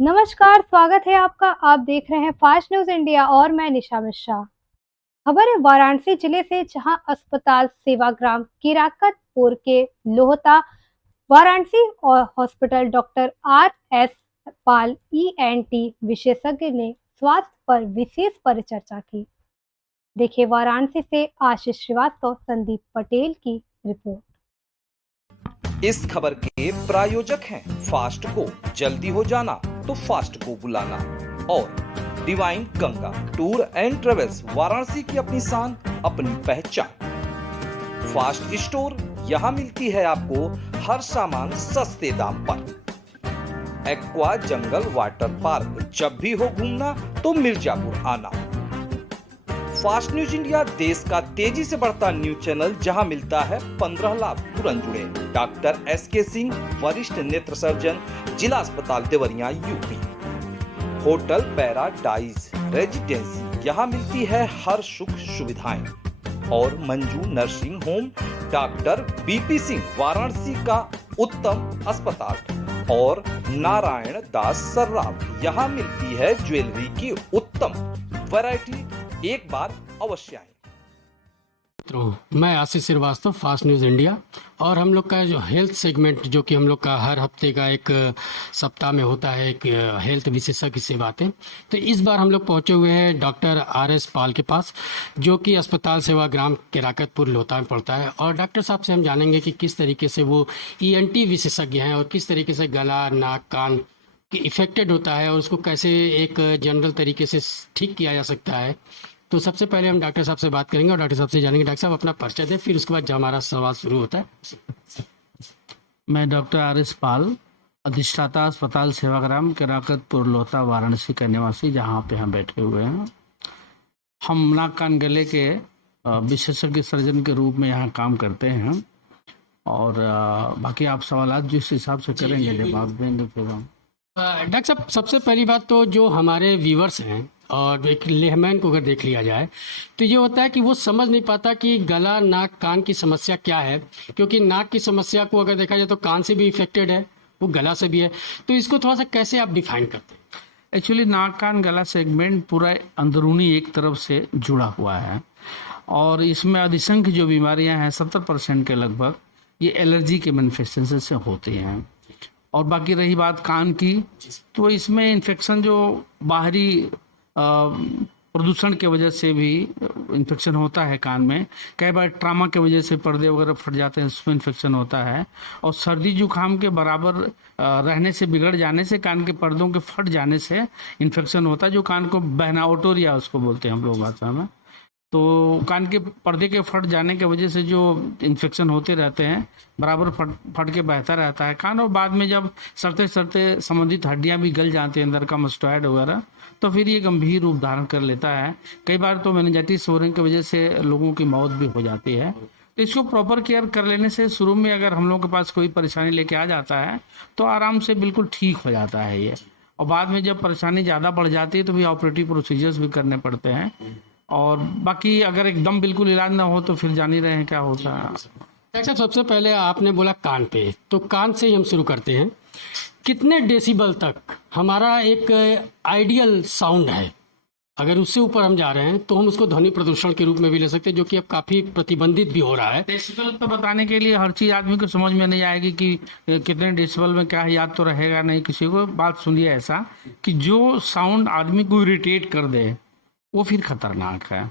नमस्कार, स्वागत है आपका। आप देख रहे हैं फास्ट न्यूज़ इंडिया और मैं निशा मिश्रा। खबर है वाराणसी जिले से, जहां अस्पताल सेवाग्राम किराकतपुर के लोहता वाराणसी और हॉस्पिटल डॉक्टर आर.एस. पाल ईएनटी विशेषज्ञ ने स्वास्थ्य पर विशेष परिचर्चा की। देखिए वाराणसी से आशीष श्रीवास्तव, संदीप पटेल की रिपोर्ट। इस खबर के प्रायोजक हैं फास्ट को जल्दी हो जाना तो फास्ट को बुलाना और divine Ganga tour and travels, Varanasi की अपनी शान, अपनी पहचान। फास्ट स्टोर, यहाँ मिलती है आपको हर सामान सस्ते दाम पर। एक्वा जंगल वाटर पार्क, जब भी हो घूमना तो मिर्जापुर आना। फास्ट न्यूज इंडिया देश का तेजी से बढ़ता न्यूज चैनल, जहां मिलता है 15 लाभ तुरंत जुड़े। Doctor S K. सिंह, वरिष्ठ नेत्र सर्जन, जिला अस्पताल Deoria, UP. Hotel paradise residency, यहाँ मिलती है हर सुख सुविधाएं। और Manju nursing home, doctor BP Singh, Varanasi का उत्तम अस्पताल। और नारायण दास सर्राफ, यहाँ मिलती है ज्वेलरी की उत्तम वैरायटी। एक बार अवश्य आए। मैं आशीष श्रीवास्तव, फास्ट न्यूज़ इंडिया। और हम लोग का जो हेल्थ सेगमेंट, जो कि हम लोग का हर हफ्ते का एक सप्ताह में होता है, एक हेल्थ विशेषज्ञ से बातें, तो इस बार हम लोग पहुंचे हुए हैं डॉक्टर आर.एस. पाल के पास, जो कि अस्पताल सेवाग्राम किराकतपुर लोहता में पड़ता है। और डॉक्टर साहब से हम जानेंगे कि किस तरीके से वो ईएनटी विशेषज्ञ हैं और किस तरीके से गला, नाक, कान इफेक्टेड होता है और उसको कैसे एक जनरल तरीके से ठीक किया जा सकता है। तो सबसे पहले हम डॉक्टर साहब से बात करेंगे और डॉक्टर साहब से जानेंगे। डॉक्टर साहब अपना परिचय दें, फिर उसके बाद जो हमारा सवाल शुरू होता है। मैं डॉक्टर आर.एस. पाल, अधिष्ठाता अस्पताल सेवाग्राम किराकतपुर लोहता वाराणसी का निवासी, जहाँ पे हम बैठे हुए हैं। हम नाक कान गले के विशेषज्ञ सर्जन के रूप में यहाँ काम करते हैं। और बाकी आप सवाल जिस हिसाब से करेंगे जवाब देंगे फिर हम। डॉक्टर साहब, सबसे पहली बात तो जो हमारे व्यूवर्स हैं और एक लेहमैन को अगर देख लिया जाए तो ये होता है कि वो समझ नहीं पाता कि गला, नाक, कान की समस्या क्या है। क्योंकि नाक की समस्या को अगर देखा जाए तो कान से भी इफेक्टेड है, वो गला से भी है। तो इसको थोड़ा सा कैसे आप डिफाइन करते हैं? एक्चुअली नाक कान गला सेगमेंट पूरा अंदरूनी एक तरफ से जुड़ा हुआ है और इसमें अधिसंख्य जो बीमारियां हैं 70% के लगभग ये एलर्जी के मैनिफेस्टेशन से होती हैं। और बाकी रही बात कान की, तो इसमें इन्फेक्शन जो बाहरी प्रदूषण के वजह से भी इन्फेक्शन होता है कान में। कई बार ट्रामा के वजह से पर्दे वगैरह फट जाते हैं, उसमें इन्फेक्शन होता है। और सर्दी जुकाम के बराबर रहने से, बिगड़ जाने से, कान के पर्दों के फट जाने से इन्फेक्शन होता है, जो कान को बहना, ओटोरिया उसको बोलते हैं हम लोग भाषा में। तो कान के पर्दे के फट जाने के वजह से जो इन्फेक्शन होते रहते हैं, बराबर फट के बहता रहता है कान। और बाद में जब सड़ते सड़ते संबंधित हड्डियां भी गल जाती हैं, अंदर का मस्टोइड वगैरह, तो फिर ये गंभीर रूप धारण कर लेता है। कई बार तो मेनिंजाइटिस होने की वजह से लोगों की मौत भी हो जाती है। तो इसको प्रॉपर केयर कर लेने से शुरू में अगर हम लोगों के पास कोई परेशानी लेके आ जाता है तो आराम से बिल्कुल ठीक हो जाता है ये। और बाद में जब परेशानी ज़्यादा बढ़ जाती है तो भी ऑपरेटिव प्रोसीजर्स भी करने पड़ते हैं। और बाकी अगर एकदम बिल्कुल इलाज ना हो तो फिर जान ही रहे हैं क्या होता है। डॉक्टर साहब, सबसे पहले आपने बोला कान पे, तो कान से ही हम शुरू करते हैं। कितने डेसिबल तक हमारा एक आइडियल साउंड है? अगर उससे ऊपर हम जा रहे हैं तो हम उसको ध्वनि प्रदूषण के रूप में भी ले सकते हैं, जो कि अब काफी प्रतिबंधित भी हो रहा है। डेसिबल तो बताने के लिए हर चीज आदमी को समझ में नहीं आएगी कि कितने डेसिबल में क्या है, याद तो रहेगा नहीं किसी को। बात सुनिए ऐसा कि जो साउंड आदमी को इरिटेट कर दे वो फिर खतरनाक है।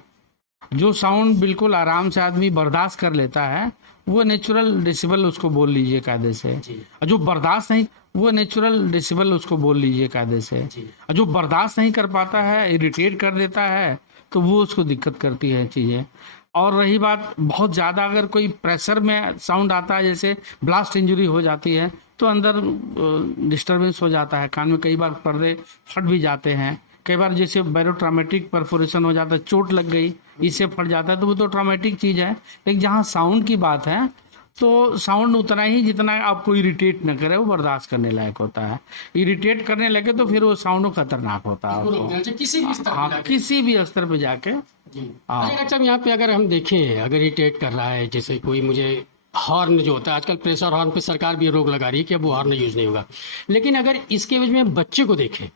जो साउंड बिल्कुल आराम से आदमी बर्दाश्त कर लेता है वो नेचुरल डेसिबल उसको बोल लीजिए कायदे से। और जो बर्दाश्त नहीं, वो नेचुरल डेसिबल उसको बोल लीजिए कायदे से। और जो बर्दाश्त नहीं कर पाता है, इरिटेट कर देता है, तो वो उसको दिक्कत करती है चीज़ें। और रही बात बहुत ज़्यादा अगर कोई प्रेशर में साउंड आता है, जैसे ब्लास्ट इंजरी हो जाती है, तो अंदर डिस्टर्बेंस हो जाता है। कान में कई बार पर्दे फट भी जाते हैं। कई बार जैसे बैरोट्रामेटिक परफोरेशन हो जाता है, चोट लग गई, इससे फट जाता है, तो वो तो ट्रामेटिक चीज़ है। लेकिन जहाँ साउंड की बात है तो साउंड उतना ही जितना आपको इरिटेट न करे वो बर्दाश्त करने लायक होता है। इरिटेट करने लगे तो फिर वो साउंड खतरनाक होता है किसी भी स्तर हाँ, किसी भी स्तर पे जाके। हाँ, डॉक्टर साहब, यहाँ पे अगर हम देखें, अगर इरिटेट कर रहा है, जैसे कोई मुझे हॉर्न जो होता है, आजकल प्रेशर हॉर्न पे सरकार भी रोक लगा रही है कि अब वो हॉर्न यूज नहीं होगा। लेकिन अगर इसके एवज में बच्चे को देखें,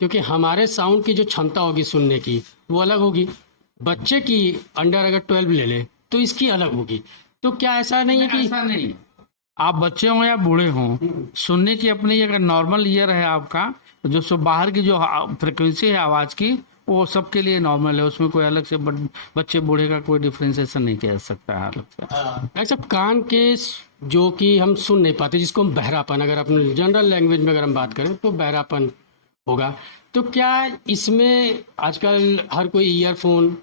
क्योंकि हमारे साउंड की जो क्षमता होगी सुनने की वो अलग होगी, बच्चे की अंडर अगर 12 ले ले तो इसकी अलग होगी। तो क्या ऐसा नहीं है कि ऐसा नहीं, आप बच्चे हों या बूढ़े हों, सुनने की अपनी अगर नॉर्मल ईयर है आपका, जो सो बाहर की जो फ्रिक्वेंसी है आवाज की, वो सबके लिए नॉर्मल है, उसमें कोई अलग से बच्चे बूढ़े का कोई डिफ्रेंसिएशन नहीं किया जा सकता है अलग से। डॉक्टर साहब, कान के जो कि हम सुन नहीं पाते, जिसको हम बहरापन, अगर अपने जनरल लैंग्वेज में अगर हम बात करें तो बहरापन होगा, तो क्या इसमें आजकल हर कोई ईयरफोन,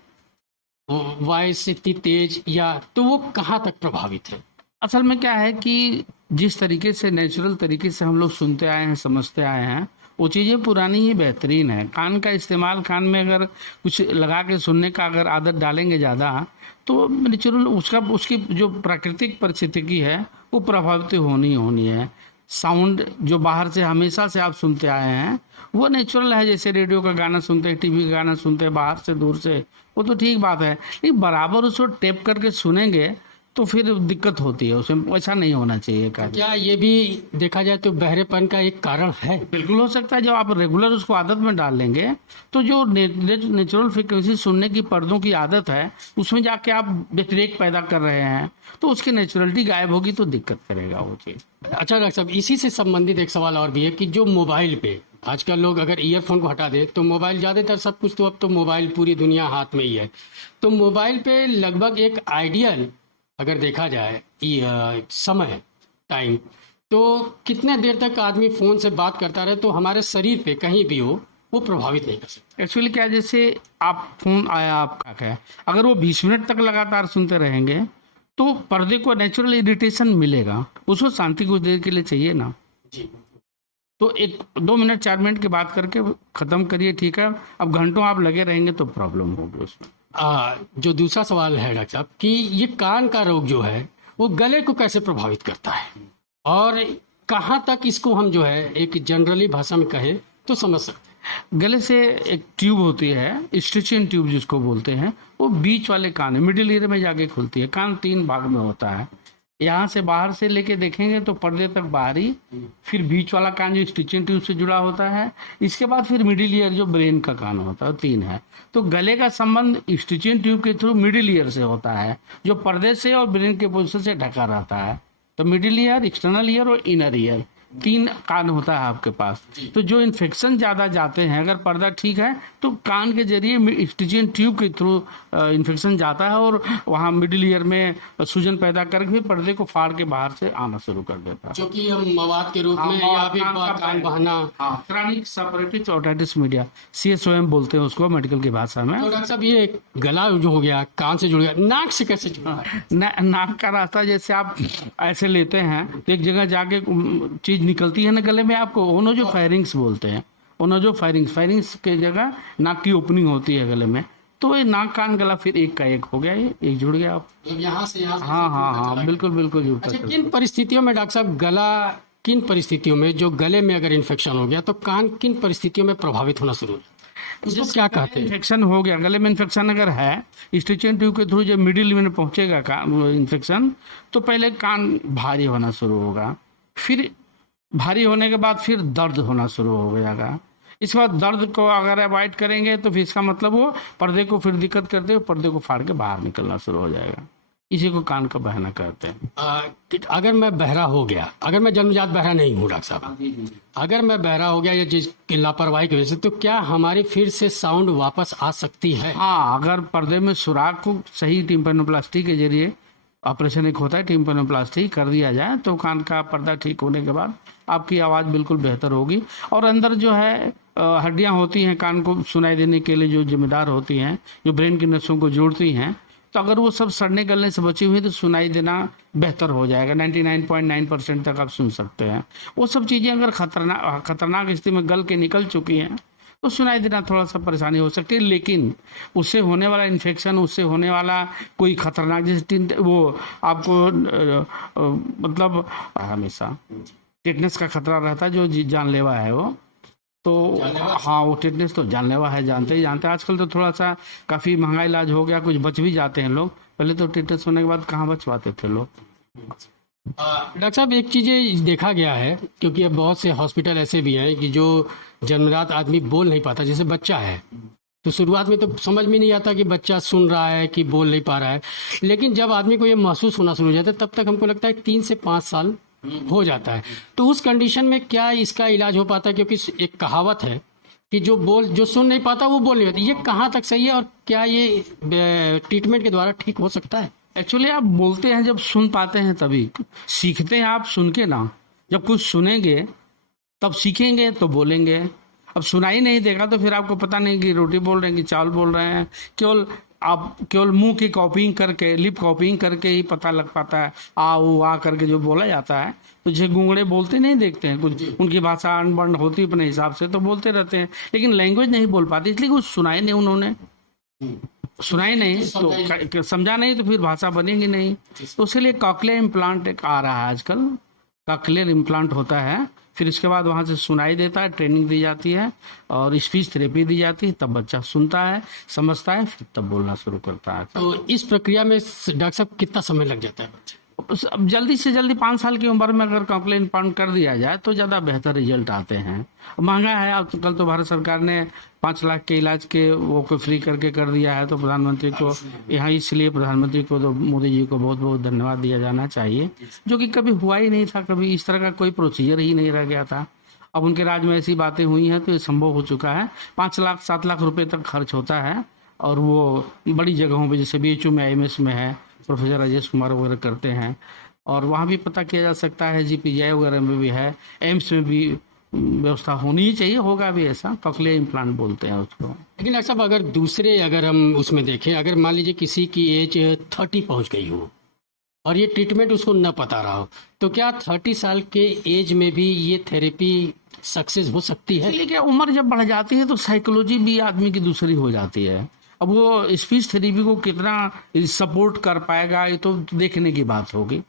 वॉइस इतनी तेज, या तो वो कहाँ तक प्रभावित है? असल में क्या है कि जिस तरीके से नेचुरल तरीके से हम लोग सुनते आए हैं, समझते आए हैं, वो चीज़ें पुरानी ही बेहतरीन है। कान का इस्तेमाल, कान में अगर कुछ लगा के सुनने का अगर आदत डालेंगे ज़्यादा, तो नेचुरल उसकी जो प्राकृतिक परिस्थिति है वो प्रभावित होनी है। साउंड जो बाहर से हमेशा से आप सुनते आए हैं वो नेचुरल है, जैसे रेडियो का गाना सुनते हैं, टीवी का गाना सुनते हैं बाहर से दूर से, वो तो ठीक बात है, लेकिन बराबर उसको टेप करके सुनेंगे तो फिर दिक्कत होती है, उसमें वैसा नहीं होना चाहिए। क्या ये भी देखा जाए तो बहरेपन का एक कारण है? बिल्कुल हो सकता है, जब आप रेगुलर उसको आदत में डाल लेंगे तो जो नेचुरल फ्रिक्वेंसी सुनने की पर्दों की आदत है उसमें जाके आप व्यतिरेक पैदा कर रहे हैं, तो उसकी नेचुरलिटी गायब होगी तो दिक्कत करेगा वो चीज़। अच्छा डॉक्टर साहब, इसी से संबंधित एक सवाल और भी है कि जो मोबाइल पे आजकल लोग अगर ईयरफोन को हटा दे तो मोबाइल, ज़्यादातर सब कुछ तो अब तो मोबाइल पूरी दुनिया हाथ में ही है, तो मोबाइल पे लगभग एक आइडियल अगर देखा जाए समय, टाइम, तो कितने देर तक आदमी फ़ोन से बात करता रहे तो हमारे शरीर पे कहीं भी हो वो प्रभावित नहीं कर सकता? एक्चुअली क्या, जैसे आप फोन आया आपका, क्या अगर वो 20 मिनट तक लगातार सुनते रहेंगे तो पर्दे को नेचुरल इरिटेशन मिलेगा, उसको शांति कुछ देर के लिए चाहिए ना जी। तो 1-2 मिनट 4 मिनट की बात करके ख़त्म करिए, ठीक है। अब घंटों आप लगे रहेंगे तो प्रॉब्लम होगी उसमें। जो दूसरा सवाल है डॉक्टर साहब कि ये कान का रोग जो है वो गले को कैसे प्रभावित करता है, और कहाँ तक इसको हम जो है एक जनरली भाषा में कहे तो समझ सकते हैं? गले से एक ट्यूब होती है, स्टिचिंग ट्यूब जिसको बोलते हैं, वो बीच वाले कान, मिडिल ईयर में जाके खुलती है। कान 3 भाग में होता है, यहाँ से बाहर से लेके देखेंगे तो पर्दे तक बाहरी, फिर बीच वाला कान जो स्टिचिंग ट्यूब से जुड़ा होता है, इसके बाद फिर मिडिल ईयर जो ब्रेन का कान होता है, 3 है। तो गले का संबंध स्टिचिंग ट्यूब के थ्रू मिडिल ईयर से होता है, जो पर्दे से और ब्रेन के पोजीशन से ढका रहता है। तो मिडिल ईयर, एक्सटर्नल ईयर और इनर ईयर, 3 कान होता है आपके पास। तो जो इन्फेक्शन ज़्यादा जाते हैं, अगर पर्दा ठीक है तो कान के जरिए स्टिचिंग ट्यूब के थ्रू इन्फेक्शन जाता है और वहाँ मिडिल ईयर में सूजन पैदा करके फिर पर्दे को फाड़ के बाहर से आना शुरू कर देता है, जो कि हम मवाद के रूप में या फिर कान बहना, chronic separative otitis media, CSOM बोलते हैं उसको मेडिकल की भाषा में। तो डॉक्टर साहब, ये गला जो हो गया, कान से जुड़ गया, नाक से कैसे जुड़ा है? नाक का रास्ता जैसे आप ऐसे लेते हैं तो एक जगह जाके चीज निकलती है ना गले में, आपको ओनोजो फायरिंग्स बोलते हैं। ओनोजो फायरिंग्स के जगह नाक की ओपनिंग होती है गले में, तो ये नाक कान गला फिर एक का एक हो गया, ये एक जुड़ गया आप। यहाँ से हाँ बिल्कुल जुड़ता अच्छा, है। किन परिस्थितियों में डॉक्टर साहब गला, किन परिस्थितियों में जो गले में अगर इन्फेक्शन हो गया तो कान किन परिस्थितियों में प्रभावित होना शुरू होता है, उसको क्या कहते हैं? इन्फेक्शन हो गया, गले में इन्फेक्शन अगर है, स्टिचिंग ट्यूब के थ्रू जब मिडिल में पहुंचेगा इन्फेक्शन, तो पहले कान भारी होना शुरू होगा, फिर भारी होने के बाद फिर दर्द होना शुरू हो जाएगा। इसके बाद दर्द को अगर अवॉइड करेंगे तो फिर इसका मतलब वो पर्दे को फिर दिक्कत करते हुए पर्दे को फाड़ के बाहर निकलना शुरू हो जाएगा। इसी को कान का बहना कहते हैं। अगर मैं बहरा हो गया, अगर मैं जन्मजात बहरा नहीं हूँ डॉक्टर साहब, अगर मैं बहरा हो गया या जिसकी लापरवाही की वजह से, तो क्या हमारी फिर से साउंड वापस आ सकती है? हाँ, अगर पर्दे में सुराख को सही टिम्पैनोप्लास्टी के जरिए, ऑपरेशन एक होता है टिम्पैनोप्लास्टी, कर दिया जाए तो कान का पर्दा ठीक होने के बाद आपकी आवाज़ बिल्कुल बेहतर होगी। और अंदर जो है हड्डियां होती हैं कान को सुनाई देने के लिए जो जिम्मेदार होती हैं, जो ब्रेन की नसों को जोड़ती हैं, तो अगर वो सब सड़ने गलने से बची हुई तो सुनाई देना बेहतर हो जाएगा, 99.9% तक आप सुन सकते हैं। वो सब चीज़ें अगर खतरनाक स्थिति में गल के निकल चुकी हैं तो सुनाई देना थोड़ा सा परेशानी हो सकती है, लेकिन उससे होने वाला इन्फेक्शन, उससे होने वाला कोई खतरनाक जैसे वो आपको मतलब हमेशा टिटनेस का खतरा रहता है, जो जानलेवा है वो, तो हाँ वो टिटनेस तो जानलेवा है, जानते हैं। आजकल तो थोड़ा सा काफ़ी महंगा इलाज हो गया, कुछ बच भी जाते हैं लोग, पहले तो टिटनेस होने के बाद कहाँ बच पाते थे लोग। डॉक्टर साहब, एक चीज़ ये देखा गया है, क्योंकि अब बहुत से हॉस्पिटल ऐसे भी हैं कि जो जन्मजात आदमी बोल नहीं पाता, जैसे बच्चा है, तो शुरुआत में तो समझ में नहीं आता कि बच्चा सुन रहा है कि बोल नहीं पा रहा है, लेकिन जब आदमी को ये महसूस होना शुरू हो जाता है तब तक हमको लगता है 3 से 5 साल हो जाता है। तो उस कंडीशन में क्या इसका इलाज हो पाता है? क्योंकि एक कहावत है कि जो सुन नहीं पाता वो बोल नहीं पाता, ये कहाँ तक सही है और क्या ये ट्रीटमेंट के द्वारा ठीक हो सकता है? एक्चुअली आप बोलते हैं जब सुन पाते हैं तभी सीखते हैं, आप सुन के ना, जब कुछ सुनेंगे तब सीखेंगे तो बोलेंगे। अब सुनाई नहीं देगा तो फिर आपको पता नहीं कि रोटी बोल रहे हैं कि चावल बोल रहे हैं। केवल मुंह की कॉपिंग करके, लिप कॉपिंग करके ही पता लग पाता है आ ऊ आ करके जो बोला जाता है। तो जैसे गूंगड़े बोलते नहीं देखते हैं, कुछ उनकी भाषा अनबन होती अपने हिसाब से तो बोलते रहते हैं, लेकिन लैंग्वेज नहीं बोल पाते, इसलिए कुछ सुनाई नहीं, उन्होंने सुनाई नहीं तो समझा नहीं तो फिर भाषा बनेगी नहीं। तो उसके लिए कॉकलियर इम्प्लांट एक आ रहा है आजकल, कॉकलियर इम्प्लांट होता है, फिर इसके बाद वहाँ से सुनाई देता है, ट्रेनिंग दी जाती है और स्पीच थेरेपी दी जाती है, तब बच्चा सुनता है, समझता है, फिर तब बोलना शुरू करता है। तो इस प्रक्रिया में डॉक्टर साहब कितना समय लग जाता है? अब जल्दी से जल्दी 5 साल की उम्र में अगर कॉकलियर इम्प्लांट कर दिया जाए तो ज़्यादा बेहतर रिजल्ट आते हैं। महंगा है, आजकल तो भारत सरकार ने 5 लाख के इलाज के वो को फ्री करके कर दिया है, तो प्रधानमंत्री को यहाँ, इसलिए प्रधानमंत्री को, तो मोदी जी को बहुत बहुत धन्यवाद दिया जाना चाहिए, जो कि कभी हुआ ही नहीं था, कभी इस तरह का कोई प्रोसीजर ही नहीं रह गया था। अब उनके राज में ऐसी बातें हुई हैं तो ये संभव हो चुका है। 5 लाख 7 लाख रुपए तक खर्च होता है और वो बड़ी जगहों पे जैसे BHU में, IMS में है, प्रोफेसर राजेश कुमार वगैरह करते हैं, और वहाँ भी पता किया जा सकता है, GPGI वगैरह में भी है, एम्स में भी व्यवस्था होनी ही चाहिए, होगा भी ऐसा, कॉकलियर इम्प्लांट बोलते हैं उसको। लेकिन डॉक्टर साहब, अगर हम उसमें देखें, अगर मान लीजिए किसी की एज 30 पहुंच गई हो और ये ट्रीटमेंट उसको न पता रहा हो, तो क्या 30 साल के एज में भी ये थेरेपी सक्सेस हो सकती है? इसलिए क्या, उम्र जब बढ़ जाती है तो साइकोलॉजी भी आदमी की दूसरी हो जाती है। अब वो स्पीच थेरेपी को कितना सपोर्ट कर पाएगा ये तो देखने की बात होगी।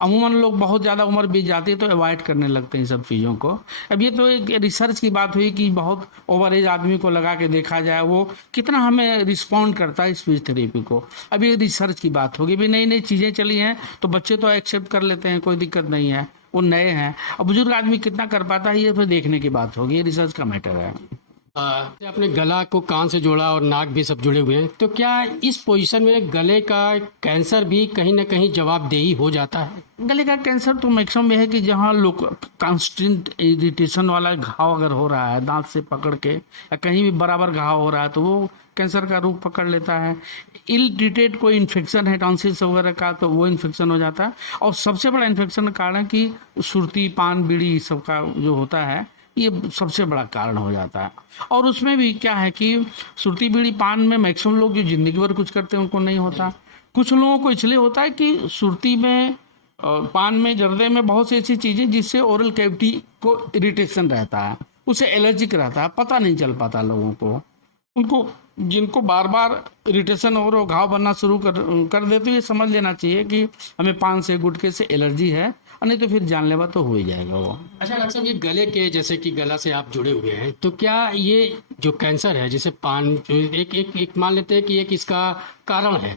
अमूमन लोग बहुत ज़्यादा उम्र बीत जाती है तो अवॉइड करने लगते हैं सब चीज़ों को। अब ये तो एक रिसर्च की बात हुई कि बहुत ओवर एज आदमी को लगा के देखा जाए वो कितना हमें रिस्पॉन्ड करता है स्पीच थेरेपी को। अब ये रिसर्च की बात होगी, भी नई नई चीज़ें चली हैं तो बच्चे तो एक्सेप्ट कर लेते हैं, कोई दिक्कत नहीं है, वो नए हैं। अब बुजुर्ग आदमी कितना कर पाता है ये फिर देखने की बात होगी, ये रिसर्च का मैटर है। आपने गला को कान से जोड़ा और नाक भी सब जुड़े हुए हैं, तो क्या इस पोजीशन में गले का कैंसर भी कहीं ना कहीं जवाबदेही हो जाता है? गले का कैंसर तो मैक्सिमम ये है कि जहाँ लोग कांस्टेंट इरिटेशन वाला घाव अगर हो रहा है दांत से पकड़ के, या कहीं भी बराबर घाव हो रहा है, तो वो कैंसर का रूप पकड़ लेता है। इल ट्रीटेड कोई इन्फेक्शन है टॉन्सिल्स वगैरह का, तो वो इन्फेक्शन हो जाता है। और सबसे बड़ा इन्फेक्शन का कारण है कि सुरती, पान, बीड़ी सबका जो होता है, ये सबसे बड़ा कारण हो जाता है। और उसमें भी क्या है कि सुरती, बीड़ी, पान में मैक्सिमम लोग जो जिंदगी भर कुछ करते हैं उनको नहीं होता। कुछ लोगों को इसलिए होता है कि सुरती में, पान में, जर्दे में बहुत सी ऐसी चीज़ें जिससे ओरल कैविटी को इरिटेशन रहता है, उसे एलर्जिक रहता है, पता नहीं चल पाता लोगों को। उनको जिनको बार बार इरिटेशन और घाव बनना शुरू कर देते हुए समझ लेना चाहिए कि हमें पान से, गुटखे से एलर्जी है, नहीं तो फिर जानलेवा तो हो ही जाएगा वो। अच्छा डॉक्टर साहब, ये गले के, जैसे कि गला से आप जुड़े हुए हैं, तो क्या ये जो कैंसर है, जैसे पान, एक मान लेते हैं कि एक इसका कारण है,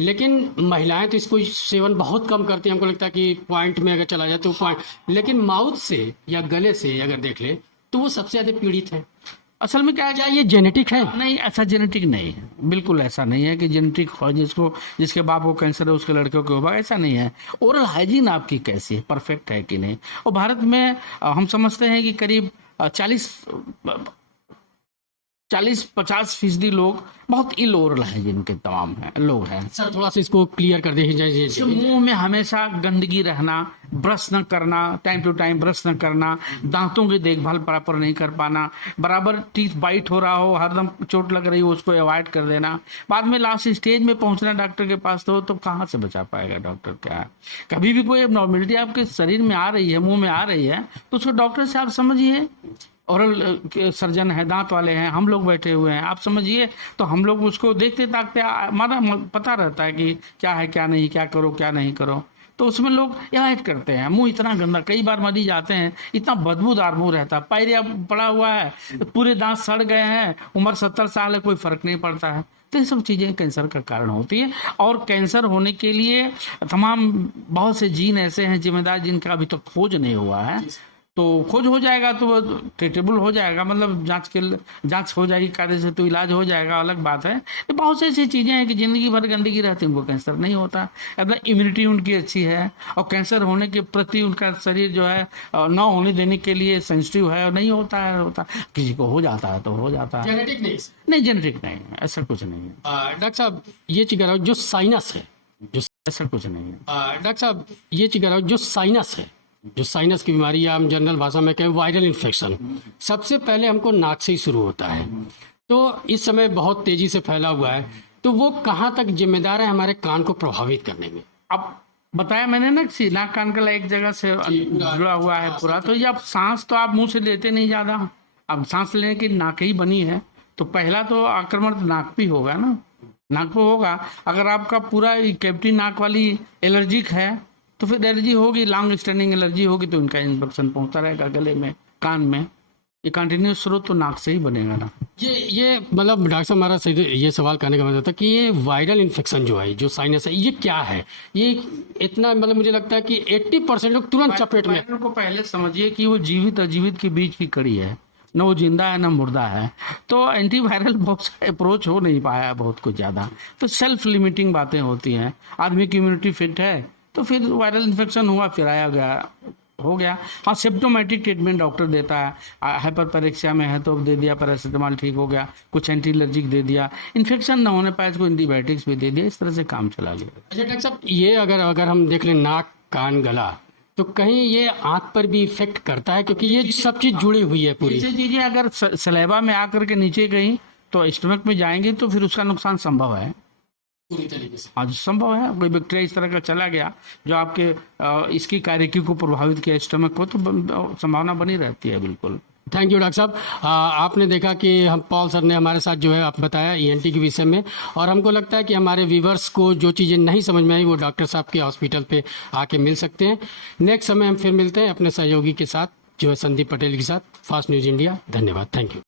लेकिन महिलाएं तो इसको सेवन बहुत कम करती हैं, हमको लगता है कि पॉइंट में अगर चला जाए तो पॉइंट, लेकिन माउथ से या गले से अगर देख ले तो वो सबसे ज्यादा पीड़ित है। असल में क्या है, क्या ये जेनेटिक है? नहीं, ऐसा जेनेटिक नहीं है, बिल्कुल ऐसा नहीं है कि जेनेटिक हो, जिसके बाप को कैंसर है उसके लड़के को होगा, ऐसा नहीं है। ओरल हाइजीन आपकी कैसी है, परफेक्ट है कि नहीं। और भारत में हम समझते हैं कि करीब 40-50% लोग बहुत इल ओरल हाइजीन के तमाम लोग हैं। सर थोड़ा सा इसको क्लियर कर दीजिए। मुंह में हमेशा गंदगी रहना, ब्रश न करना, टाइम टू टाइम ब्रश न करना, दांतों की देखभाल प्रॉपर नहीं कर पाना, बराबर टीथ बाइट हो रहा हो, हरदम चोट लग रही हो, उसको अवॉइड कर देना, बाद में लास्ट स्टेज में पहुंचना डॉक्टर के पास, तो कहाँ से बचा पाएगा डॉक्टर? क्या है, कभी भी कोई एबनॉर्मलिटी आपके शरीर में आ रही है, मुंह में आ रही है, तो उसको डॉक्टर से आप समझिए। ओरल सर्जन है, दांत वाले हैं, हम लोग बैठे हुए हैं, आप समझिए, तो हम लोग उसको देखते ताकते हमारा पता रहता है कि क्या है क्या नहीं, क्या करो क्या नहीं करो। तो उसमें लोग अवॉइड करते हैं। मुंह इतना गंदा, कई बार मरीज आते हैं, इतना बदबूदार मुंह रहता है, पायरिया पड़ा हुआ है, पूरे दांत सड़ गए हैं, उम्र 70 साल है, कोई फर्क नहीं पड़ता है। तो ये सब चीज़ें कैंसर का कारण होती है। और कैंसर होने के लिए तमाम बहुत से जीन ऐसे हैं जिम्मेदार, जिनका अभी तक खोज नहीं हुआ है। तो खोज हो जाएगा तो वो ट्रीटेबल हो जाएगा, मतलब जांच हो जाएगी कायदे से, तो इलाज हो जाएगा, अलग बात है। तो बहुत सी ऐसी चीज़ें हैं कि ज़िंदगी भर गंदगी रहती है, उनको कैंसर नहीं होता। अगर इम्यूनिटी उनकी अच्छी है और कैंसर होने के प्रति उनका शरीर जो है ना होने देने के लिए सेंसिटिव है, और नहीं होता। किसी को हो जाता है तो हो जाता है, जेनेटिक नहीं जेनेटिक नहीं है, ऐसा कुछ नहीं है। डॉक्टर साहब ये चिकन जो साइनस है, जो ऐसा कुछ नहीं है। डॉक्टर साहब ये चिकन जो साइनस है, जो साइनस की बीमारी या हम जनरल भाषा में कहें वायरल इन्फेक्शन, सबसे पहले हमको नाक से ही शुरू होता है। तो इस समय बहुत तेजी से फैला हुआ है, तो वो कहाँ तक जिम्मेदार है हमारे कान को प्रभावित करने में? अब बताया मैंने ना कि नाक कान गला एक जगह से जुड़ा हुआ है पूरा। तो ये अब सांस तो आप मुंह से लेते नहीं ज़्यादा, अब सांस लेने की नाक ही बनी है, तो पहला तो आक्रमण तो नाक पे होगा ना, नाक पे होगा। अगर आपका पूरा कैविटी नाक वाली एलर्जिक है तो फिर एलर्जी होगी, लॉन्ग स्टैंडिंग एलर्जी होगी, तो इनका इन्फेक्शन पहुंचता रहेगा गले में, कान में। ये कंटिन्यूस स्रोत तो नाक से ही बनेगा ना। ये मतलब डॉक्टर साहब हमारा सही ये सवाल करने का मतलब था कि ये वायरल इन्फेक्शन जो है, जो साइनस है, ये क्या है? ये इतना मतलब मुझे लगता है कि 80% लोग तुरंत चपेट में। वायरल को पहले समझिए कि वो जीवित अजीवित के बीच की कड़ी है, न वो जिंदा है न मुर्दा है। तो एंटीवायरल बहुत अप्रोच हो नहीं पाया है बहुत कुछ ज़्यादा, तो सेल्फ लिमिटिंग बातें होती हैं। आदमी की इम्यूनिटी फिट है तो फिर वायरल इन्फेक्शन हुआ, फिर आया गया, हो गया। हाँ, सिम्प्टोमेटिक ट्रीटमेंट डॉक्टर देता है, हाइपरपेरेक्सिया में है तो दे दिया पैरासीटामोल, ठीक हो गया, कुछ एंटी एलर्जिक दे दिया, इन्फेक्शन ना होने पाए तो एंटीबायोटिक्स भी दे दिया, इस तरह से काम चला लिया। अच्छा डॉक्टर साहब, ये अगर हम देख लें नाक कान गला, तो कहीं ये आँख पर भी इफेक्ट करता है? क्योंकि ये सब चीज़ जुड़ी हुई है पूरी। ऐसी चीज़ें अगर सलेबा में आकर के नीचे गई तो स्टमक में जाएंगी तो फिर उसका नुकसान संभव है, पूरी तरीके से। आज संभव है। कोई बैक्टीरिया इस तरह का चला गया जो आपके इसकी कार्यकी को प्रभावित किया स्टमक को, तो संभावना बनी रहती है बिल्कुल। थैंक यू डॉक्टर साहब। आपने देखा कि हम पॉल सर ने हमारे साथ जो है आप बताया ईएनटी के विषय में, और हमको लगता है कि हमारे व्यूवर्स को जो चीज़ें नहीं समझ में आई वो डॉक्टर साहब के हॉस्पिटल पे आके मिल सकते हैं। नेक्स्ट समय हम फिर मिलते हैं अपने सहयोगी के साथ, जो है संदीप पटेल के साथ, फास्ट न्यूज़ इंडिया। धन्यवाद, थैंक यू।